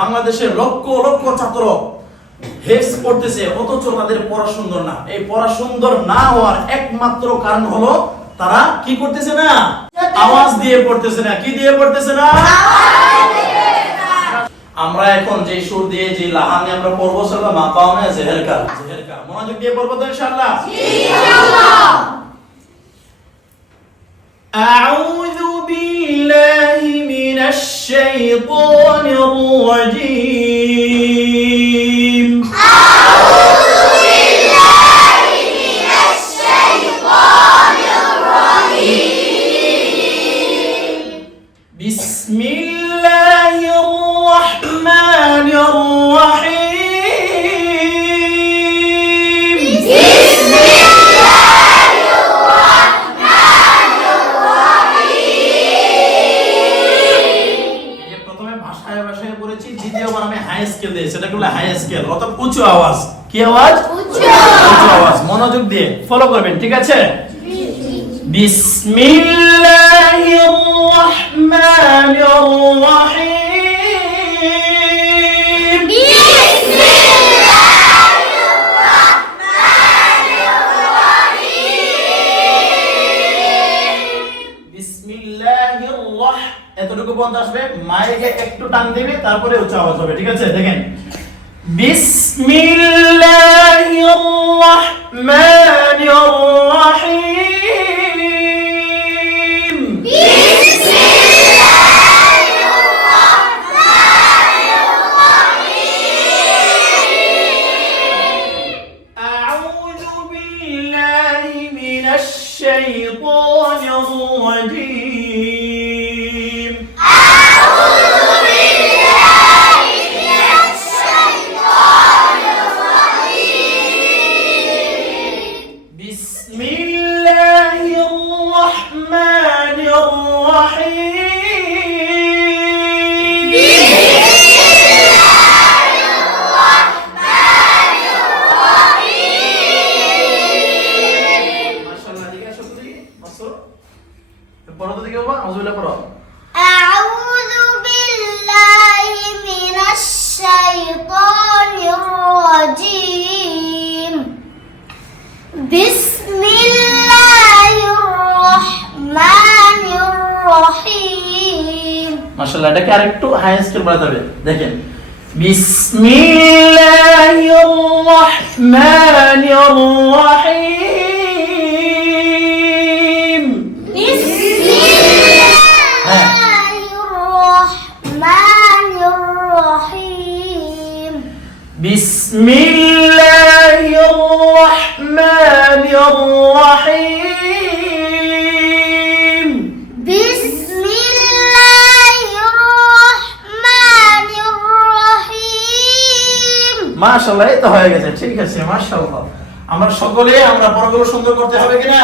বাংলাদেশের লক্ষ লক্ষ ছাত্র হেফজ পড়তেছে অথচ তাদের পড়া সুন্দর না। এই পড়া সুন্দর না হওয়ার একমাত্র কারণ হলো তারা কি করতেছে না, আওয়াজ দিয়ে পড়তেছে না। কি দিয়ে পড়তেছে না? আমরা এখন যে সুর দিয়ে যে লাহানি আমরা পড়বো সেটা মাকামে জেহেরকা। মনোযোগ দিয়ে পড়বো তো ইনশাআল্লাহ? ইনশাআল্লাহ। আউযু বিল্লাহি মিনাশ শাইতানির রাজীম। আউযু বিল্লাহি মিনাশ শাইতানির রাজীম। বিসমিল্লাহির রাহমানির রাহিম। দ্বিতীয়বার আমি হাই স্কেল দিই, সেটা হলো হাই স্কেল অর্থাৎ উঁচু আওয়াজ। কি আওয়াজ? উঁচু আওয়াজ। মনোযোগ দিয়ে ফলো করবেন, ঠিক আছে? বিসমিল্লাহির রাহমানির রাহিম। বিসমিল্লাহির রাহমানির রাহিম। বিসমিল্লাহির রাহ এতটুকু পর্যন্ত আসবে, মাইকে একটু টান দিবে, তারপরে উচ্চ আওয়াজ হবে, ঠিক আছে? দেখেন, বিসমিল্লাহির রাহমানির রাহিম। বিসমিল্লাহির রাহমানির রাহিম। আউযু বিল্লাহি মিনাশ শাইতানির রাজীম। বিসমিল্লাহির রাহমানির রাহিম। বিসমিল্লাহির রাহমানির রাহিম। মাশাআল্লাহ। দিকে আসো তুমি, আসো। পড়ো তো দিকে বাবা, আউযুবিল্লাহ পড়ো। আউযু বিল্লাহি মিনাশ শাইতানির রাজীম। বিসমিল্লাহির রাহমানির রাহিম। মাশাআল্লাহ। এটাকে আরেকটু হাই স্কেল বাড়াতে হবে। দেখেন, বিসমিল্লাহির রাহমানির রাহিম। বিসমিল্লাহির রাহমানির রাহিম। বিসমিল্লাহির রাহমানির রাহিম। বিসমিল্লাহির রাহমানির রাহিম। মাশাআল্লাহ, এই তো হয়ে গেছে, ঠিক আছে, মাশাআল্লাহ। আমরা সকলে আমরা পড়াগুলো সুন্দর করতে হবে কিনা?